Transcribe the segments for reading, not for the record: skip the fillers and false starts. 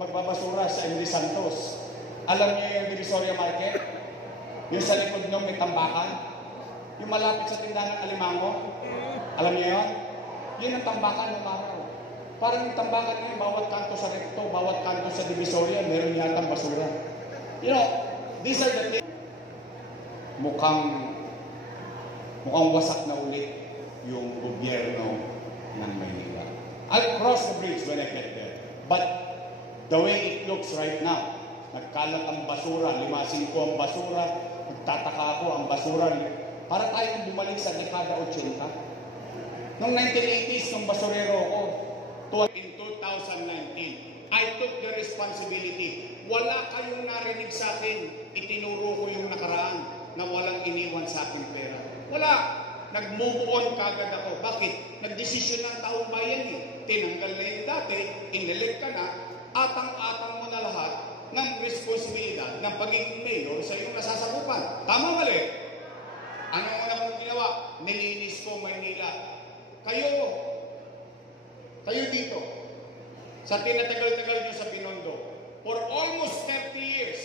magbabasura sa MD Santos. Alam niyo yung Divisoria Market? Yung sa likod nyo may tambakan? Yung malapit sa tindahan ng Alimango? Alam niyo yun? Yun ang tambakan ng araw. Parang yung tambakan ngayon, bawat kanto sa Recto, bawat kanto sa Divisoria, meron yatang basura. You know, these are the things. Mukhang wasak na ulit yung gobyerno ng Maynila. I'll cross the bridge when I get there. But the way it looks right now, nagkalat ang basura, 5-5 ang basura, nagtataka ako ang basura. Para tayong bumalik sa dekada 80. Noong 1980s, nung basurero ako, in 2019, I took the responsibility. Wala kayong narinig sa akin, itinuro ko yung nakaraan na walang iniwan sa akin pera. Wala. Nag-move on kagad ako. Bakit? Nagdesisyon ng taong bayan eh. Tinanggal na yung dati, inilig ka na, atang-atang mo na lahat ng responsibilidad ng pagiging mayor sa iyong nasasakupan. Tama mali? Ano una kong ginawa? Nilinis ko Maynila. Kayo dito, sa tinatagal-tagal nyo sa Binondo, for almost 30 years,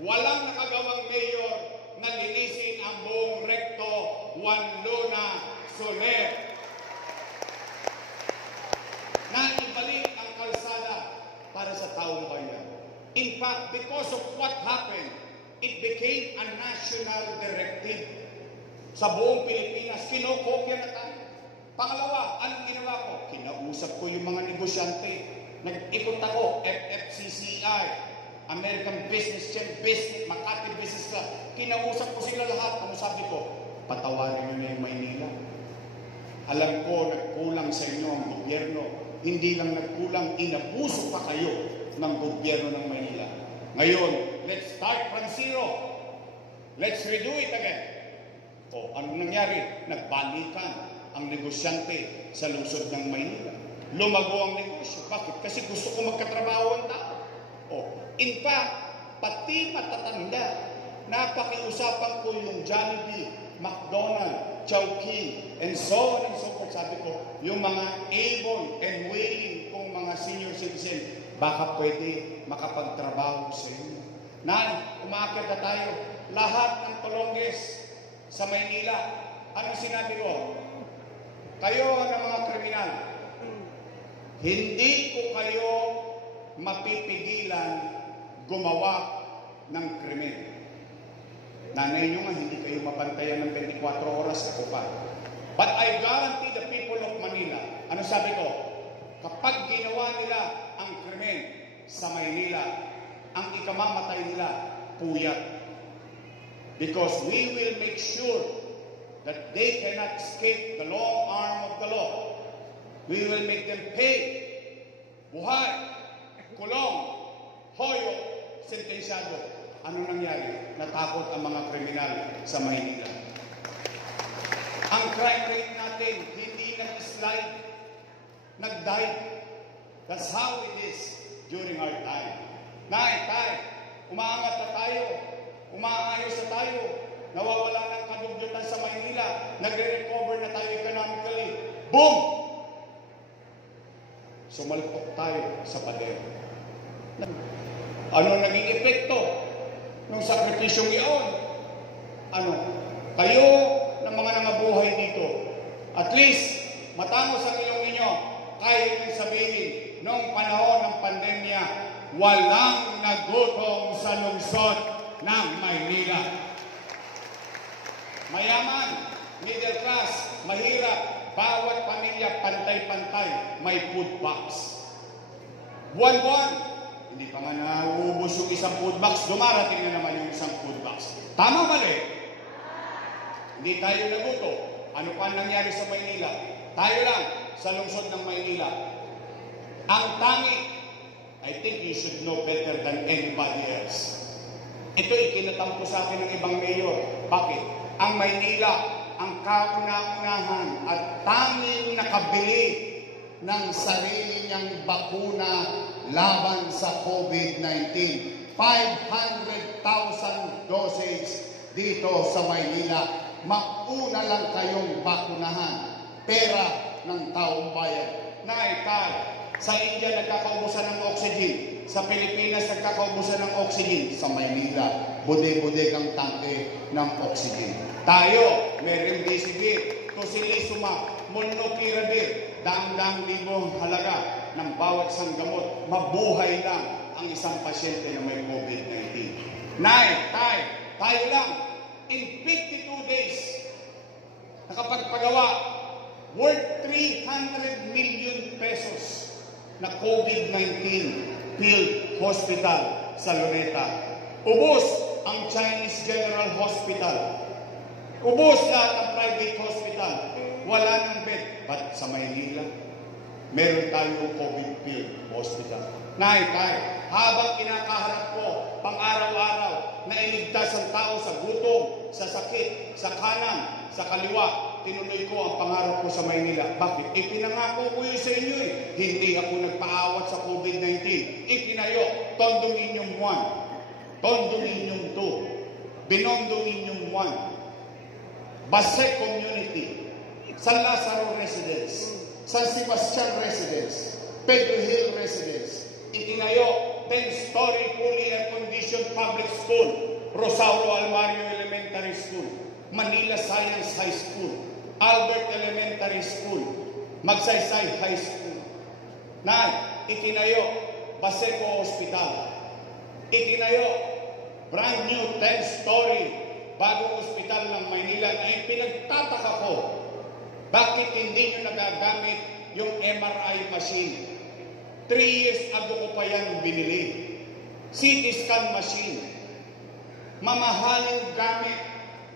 walang nakagawang mayor na linisin ang buong Recto, Juan Luna, Soler. Na ibalik ang kalsada para sa taong bayan. In fact, because of what happened, it became a national directive. Sa buong Pilipinas, kinokopya na tayo. Pangalawa, anong ginawa ko? Kinausap ko yung mga negosyante. Nag-ikot ako, FFCCI, American Business Business, Makati Business Club. Kinausap ko sila lahat. Ano sabi ko? Patawarin nyo na yung Maynila. Alam ko, nagkulang sa inyo ang gobyerno. Hindi lang nagkulang, inabuso pa kayo ng gobyerno ng Maynila. Ngayon, let's start from zero. Let's redo it again. O, anong nangyari? Nagbalikan ang negosyante sa lungsod ng Maynila. Lumago ang negosyo. Bakit? Kasi gusto ko magkatrabaho ang tao. O, in fact, pati matatanda, napakiusapan ko yung Jollibee, McDonald's, Chowking, and so on and so forth. Sabi ko, yung mga able and willing kong mga senior citizen, baka pwede makapagtrabaho sa inyo. Umaakit na tayo. Lahat ng Tolonges sa Maynila, anong sinabi ko? Kayo ng mga kriminal, hindi ko kayo mapipigilan gumawa ng krimen. Nanay nyo nga, hindi kayo mapantayan ng 24 oras, ako pa. But I guarantee the people of Manila, ano sabi ko? Kapag ginawa nila ang krimen sa Maynila, ang ikamamatay nila, puyat. Because we will make sure that they cannot escape the long arm of the law. We will make them pay. Buhay, kulong, hoyo, sentensyado. Ano nangyari? Natakot ang mga kriminal sa Maynila. Ang crime rate natin, hindi nag-slide, nag-dive. That's how it is during our time. Tayo, umaangat na tayo, umaayos na tayo, nawawala ng kadugyutan sa Maynila, nagre-recover na tayo economically. Boom! Sumalpok tayo sa pader. Ano naging epekto ng sakripisyong iyon? Ano? Kayo ng mga nangabuhay dito, at least, matangos ang ilong ninyo, kaya nyo sabihin, noong panahon ng pandemya, walang nagutom sa lungsod ng Maynila. Mayaman, middle class, mahirap, bawat pamilya pantay-pantay, may food box. Buwan-buwan, hindi pa nga nauubos yung isang food box, dumarating na naman yung isang food box. Tama mali? Hindi tayo naguto. Ano pa nangyari sa Maynila? Tayo lang sa lungsod ng Maynila. Ang tangi, I think you should know better than anybody else. Ito ikinatampo sa akin ng ibang mayor. Bakit? Ang Maynila, ang kauna-unahan at tanging nakabili ng sarili niyang bakuna laban sa COVID-19. 500,000 doses dito sa Maynila. Mauna lang kayong bakunahan. Pera ng taong bayan. Naitay, Sa India, nagkakaubusan ng oxygen. Sa Pilipinas, nagkakaubusan ng oxygen. Sa Maynila, bude-bude-gang tangke ng oxygen. Tayo, may remdesivir, tocilizumab, molnupiravir, daang-daang libong halaga ng bawat isang gamot. Mabuhay lang ang isang pasyente na may COVID-19. Tayo lang, in 52 days, nakapagpagawa, worth 300 million pesos na COVID-19 field hospital sa Luneta. Ubos ang Chinese General Hospital. Ubos lahat ang private hospital. Wala ng bed. But sa Maynila, meron tayong COVID field hospital. Habang kinakaharap ko pang-araw-araw na iligtas ang tao sa gutom, sa sakit, sa kanan, sa kaliwa, tinuloy ko ang pangarap ko sa Maynila. Bakit? Ipinangako ko yun sa inyo eh. Hindi ako nagpaawat sa COVID-19. Ikinayo, tondong inyong 1, tondong inyong 2, binondong inyong 1. Basek Community, San Lazaro Residence, San Sebastian Residence, Pedro Hill Residence. Itinayo, 10-story fully air-conditioned public school, Rosauro Almario Elementary School, Manila Science High School, Albert Elementary School, Magsaysay High School. Itinayo, Baseco Hospital. Itinayo, brand new 10-story bagong hospital ng Maynila na pinagtataka ko. Bakit hindi nyo nagagamit yung MRI machine? 3 years ago ko pa yan binili. CT scan machine. Mamahaling gamit.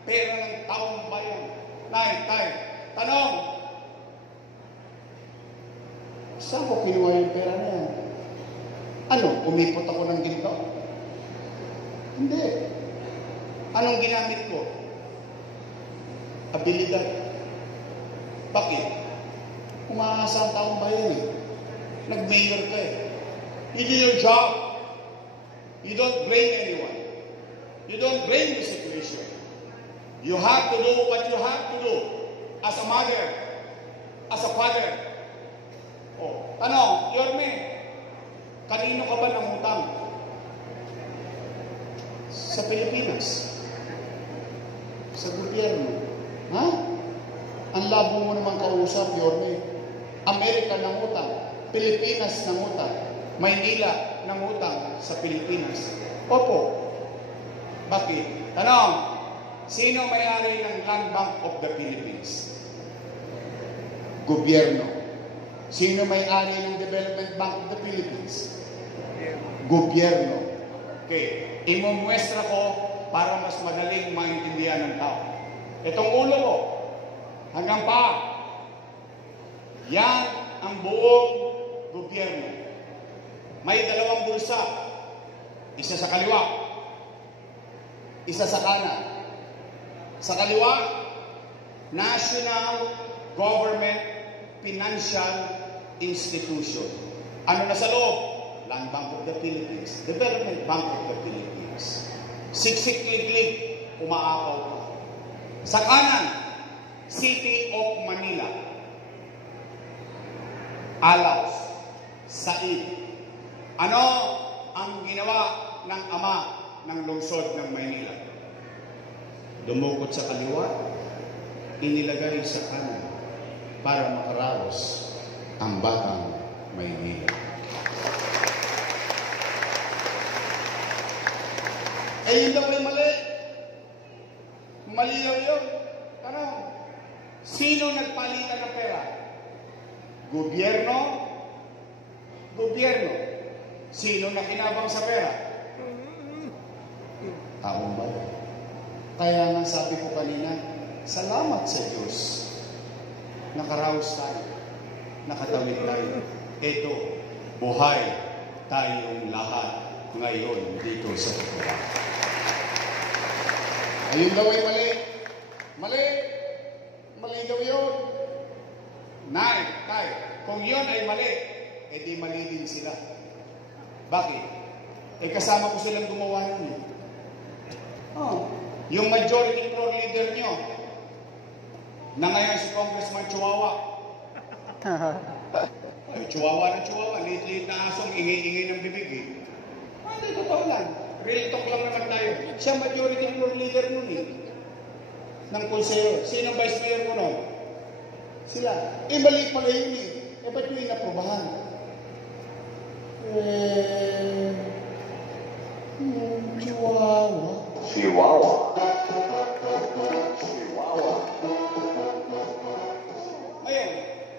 Pera ng taong bayan. Tanong. Saan ko kinuha yung pera na yan? Ano? Umipot ako ng ginto? Hindi. Anong ginamit ko? Abilidad. Bakit? Umaasa ang taong bayan eh. Nag-mayor ka eh. You do your job. You don't blame anyone. You don't blame the situation. You have to do what you have to do as a mother, as a father. Tanong, Yorme, kanino ka ba nangutang? Sa Pilipinas. Sa gobyerno. Ha? Ang labo mo naman kausap, Yorme. Amerika nangutang. Pilipinas nangutang. Maynila nangutang sa Pilipinas. Opo. Bakit? Tanong, sino may-ari ng Land Bank of the Philippines? Gobyerno. Sino may-ari ng Development Bank of the Philippines? Gobyerno. Okay. Imumuestra ko para mas madaling maintindihan ng tao. Itong ulo ko, hanggang pa, yan ang buong gobyerno. May 2 bulsa. Isa sa kaliwa, isa sa kanan. Sa kaliwa, National Government Financial Institution. Ano na sa loob? Land Bank of the Philippines, Development Bank of the Philippines. Siksik-liglig, umaapaw pa. Sa kanan, City of Manila. Alaus, Said. Ano ang ginawa ng ama ng lungsod ng Maynila? Dumukot sa kaliwa, inilagay sa kanan para makaraos ang batang Maynila. Yun daw ay mali. Mali daw yun. Ano? Sino nagpalitan ng pera? Gobyerno? Gobyerno. Sino nakinabang sa pera? Taong bayan. Kaya nga sabi ko kanina, salamat sa Diyos. Nakaraos tayo. Nakatawid tayo. Ito, buhay tayong lahat ngayon dito sa Tutuwa. Ayun daw ay mali. Mali. Mali daw yun. Tay, kung yun ay mali, edi mali din sila. Bakit? Kasama ko silang gumawa nun. Yung majority floor leader nyo, na ngayon si Congressman Chihuahua. Ay, chihuahua ng chihuahua. Liit-liit na asong, ingay-ingay ng bibig eh. Hindi, totoo lang. Real talk lang naman tayo. Siya majority floor leader nun eh. Ng konseyo. Sino vice mayor mo nun? Sila. Eh, mali pala yun eh. Eh, ba't yung inaprobahan? Chihuahua. Chihuahua. Chihuahua. Ngayon,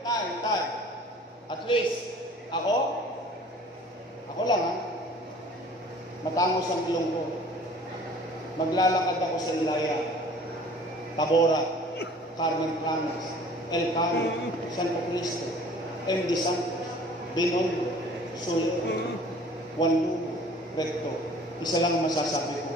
tay. At least, ako lang ha. Matangos ang ilong ko. Maglalakad ako sa Ilaya, Tabora, Carmen Planas, El Cabo, Santo Cristo, MD Santos, Binondo, Suyo, Juan Recto. Isa lang masasabi ko.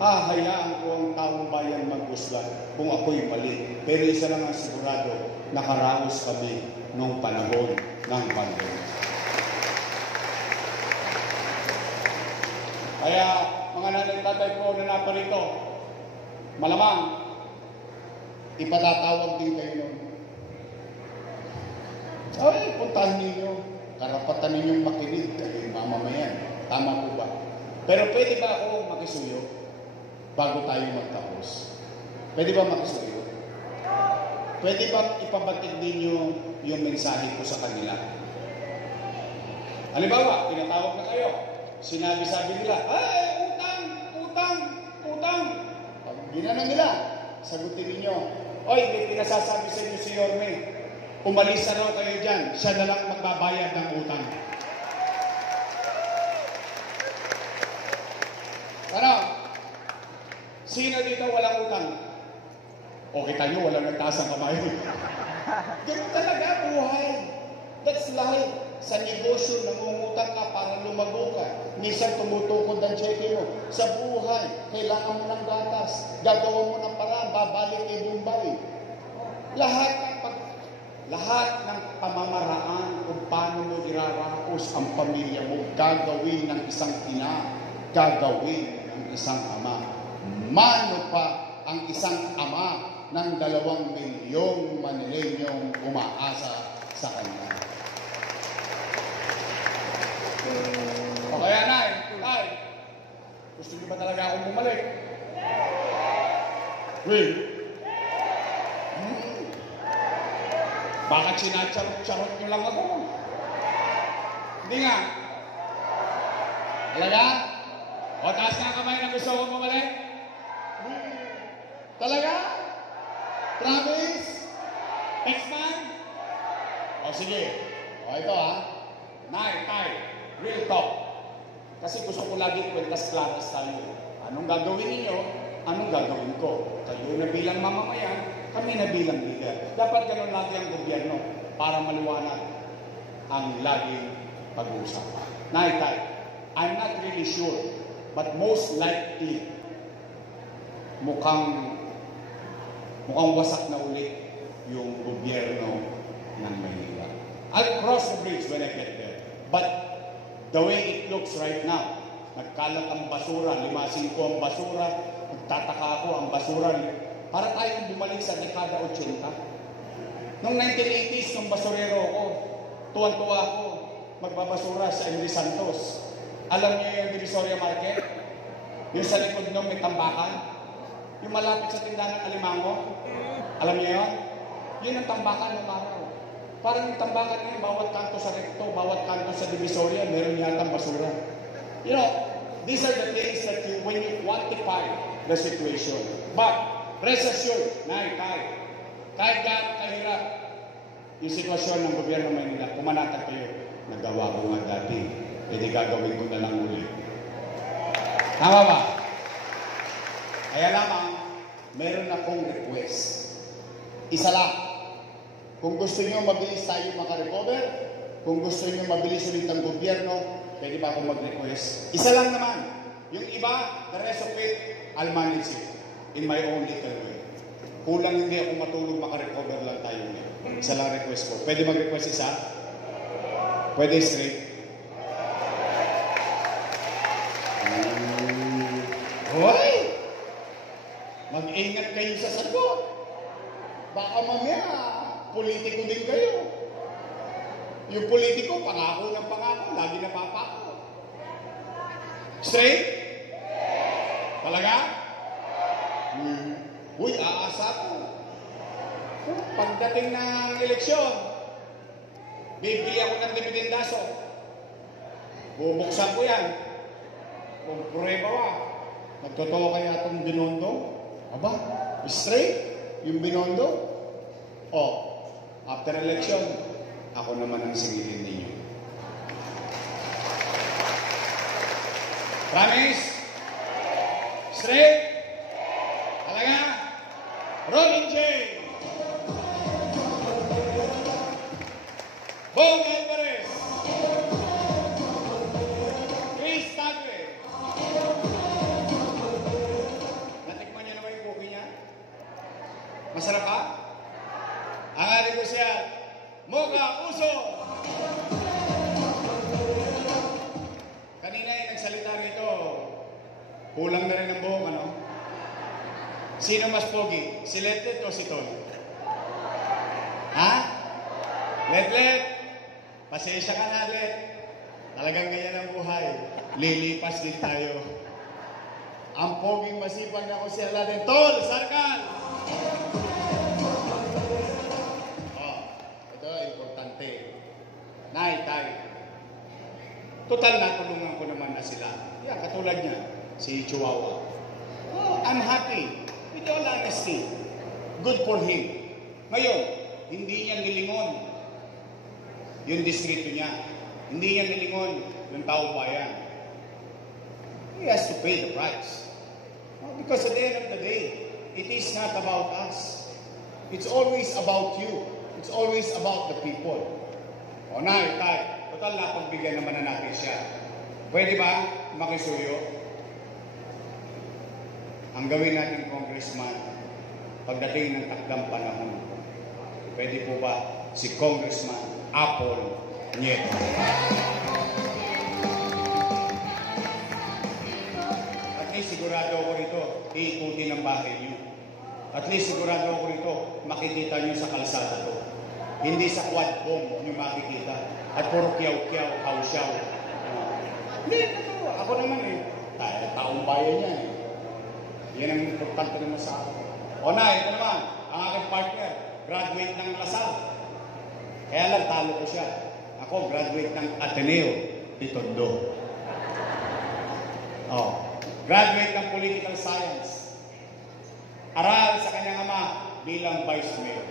Hayaan ko ang taong bayan maghusgan kung ako'y mali. Pero isa lang ang sigurado, nakaraos kami nung panahon ng pandemya. Kaya, mga nanay tatay ko na naparito, malamang, ipatatawag din kayo nun. Ay, puntahan ninyo. Karapatan ninyong makinig kayo mamamayan. Tama po ba? Pero pwede ba ako makisuyo bago tayo magtapos? Pwede ba makisuyo? Pwede ba ipabatid ninyo yung mensahe ko sa kanila? Halimbawa, pinatawag na kayo. Sinabi-sabi nila, ay, utang. Pag ginanang nila, sagutin ninyo, oy, may pinasasabi sa inyo si Yorme, umalis na raw kayo dyan, siya na lang magbabayad ng utang. Ano? Sino dito walang utang? O kita nyo, walang nagtaas ang kamay. Ganun talaga buhay. That's life. Sa negosyo, nangungutang ka para lumago ka. Minsan tumutukod ang cheque mo. Sa buhay, kailangan mo ng gatas. Gagawa mo ng paraan, babalik kay Bombay. Lahat ng pamamaraan kung paano mo iraraos ang pamilya mo, gagawin ng isang ina, gagawin ng isang ama. Mano pa ang isang ama ng 2 milyong Manilenyong umaasa sa kanya. O kaya Nay, gusto niyo ba talaga akong bumalik? Really? Bakit sinacharot-charot niyo lang ako? Hindi nga. Talaga? O taas nga kamay na gusto kong bumalik? Talaga? Promise? Next man? O sige. O ito ha. Nay, real talk. Kasi gusto ko lagi kwentas claras tayo. Anong gagawin ninyo? Anong gagawin ko? Kayo na bilang mamamayan, kami na bilang leader. Dapat ganun lagi ang gobyerno para maliwanag ang laging pag-uusapan. Nay, I'm not really sure, but most likely, mukhang wasak na ulit yung gobyerno ng Maynila. I'll cross the bridge when I get there. But the way it looks right now, nagkalat ang basura, 5-5 ang basura, nagtataka ako ang basura, para tayong bumalik sa dekada 80. Noong 1980s, nung basurero ako, tuwan-tuwa ako, magbabasura sa MD Santos. Alam niyo yung Divisoria Market? Yung sa likod nung may tambakan? Yung malapit sa tindahan ng Alimango? Alam niyo yun? Yun ang tambakan ng araw. Parang yung tambakan ngayon, bawat kanto sa Recto, bawat kanto sa Divisoria, meron yatang basura. You know, these are the things that when you quantify the situation. But, rest assured, kahit gaano kahirap yung sitwasyon ng gobyerno ng Maynila, pumanatag kayo, nagawa ko nga dati, edi gagawin ko na lang ulit. Tama ba? Kaya lamang, meron akong request. Isa lang. Kung gusto nyo mabilis tayo makarecover, kung gusto nyo mabilis ulit ang gobyerno, pwede ba akong mag-request? Isa lang naman. Yung iba, the rest of it, I'll manage it in my own little way. Kulang hindi ako matulog makarecover lang tayo ngayon. Isa lang request ko. Pwede mag-request isa? Pwede straight? Hoy! Mag-ingat kayo sa sagot. Baka mamaya, politiko din kayo. Yung politiko, pangako ng pangako, lagi napapako. Straight? Talaga? Uy, aasa ko. Pagdating ng eleksyon, bibili ako ng dividendaso. Bubuksan ko yan. Kung prueba ba, nagtotoo kaya itong Binondo? Aba, straight? Yung Binondo? After election, ako naman ang singilin ninyo. Promise? Straight? Talaga? Rolling J. Bong Alvarez. Chris Tagre. Natikman niyo naman yung cookie niya? Masarap ba? Ang aling ko siya, Mocha Uso. Kanina yung nagsalita nito, kulang na rin ang buhok, ano? Sino mas pogi? Si Letlet o si Tol? Ha? Letlet? Pasensya ka na, Let. Talagang ganyan ang buhay. Lilipas din tayo. Ang poging masipag na ko siya natin. Tol! Sarkal! Ito, importante. Nay, tay. Total na, tulungan ko naman na sila. Yan, katulad niya, si Chihuahua. I'm happy. With all honesty. Good for him. Ngayon, hindi niya nilingon yung distrito niya. Hindi niya nilingon yung taong bayan. He has to pay the price. Because at the end of the day, it is not about us. It's always about you. It's always about the people. Nay, tay, total na pagbigyan naman na natin siya. Pwede ba makisuyo? Ang gawin natin, Congressman, pagdating ng takdang panahon, pwede po ba si Congressman Apple Nieto? At least sigurado ako rito, iikutin ang bahay niyo. At least sigurado ako rito, makikita niyo sa kalsada to. Hindi sa quad bomb niyo makikita. At puro kiyaw-kiyaw, hausyaw. Hindi, ako naman taong bayan niya eh. Yan ang importante naman sa akin. Ito naman, ang aking partner, graduate ng Lasal. Kaya lang talo ko siya. Ako, graduate ng Ateneo de Tondo. Graduate ng Political Science. Aral sa kanyang ama bilang Vice Mayor.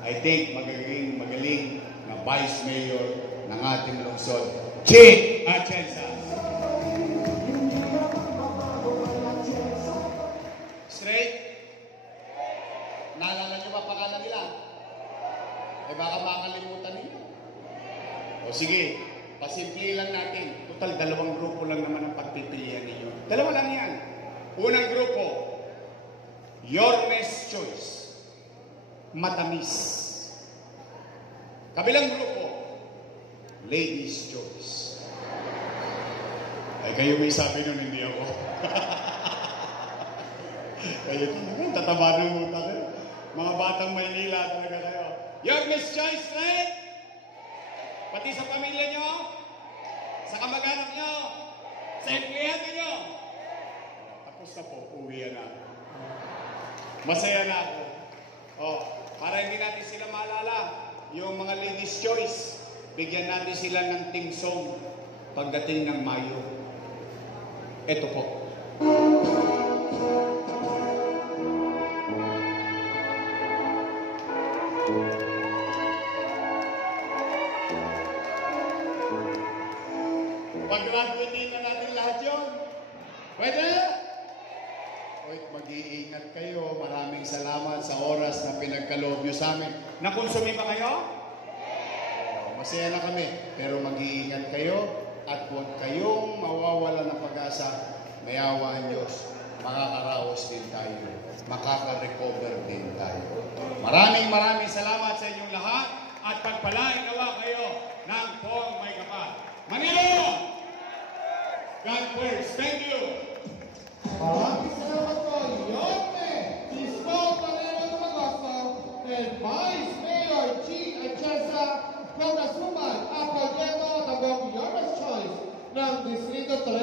I think magaling na Vice Mayor ng ating lungsod. Chick Atienza. Straight? Naalala niyo ba pangalan nila? Baka makalimutan niyo. Sige, pasimple lang natin. Total, 2 grupo lang naman ang pagpipilian ninyo. 2 lang yan. Unang grupo, Yormes Choice. Matamis. Kabilang grupo, Ladies Choice. Kayo may sabi nun, hindi ako. Kayo talaga, tataba ng utak kayo. Mga batang Maynila talaga kayo. Yormes Choice, right? Pati sa pamilya nyo, sa kamag-anak nyo, sa empleyado nyo. Tapos na po, uwi na. Masaya na ako. Para hindi natin sila maalala, yung mga Ladies Choice, bigyan natin sila ng team song pagdating ng Mayo. Ito po. Pag-graduate na natin lahat yun. Pwede? Mag-iingat kayo. Maraming salamat sa oras na pinagkaloob nyo sa amin. Nakonsumi ba kayo? Masaya na kami. Pero mag-iingat kayo at huwag kayong mawawala ng pag-asa. May awa ang Diyos. Makakaraos din tayo. Makaka-recover din tayo. Maraming salamat sa inyong lahat at pagpalain nawa kayo ng Pong May Kapal. Manilo! God first. Thank you. Maraming salamat po. Yorme, Isko Panelo Magoso, and Vice Mayor G. Atienza from the Distrito 3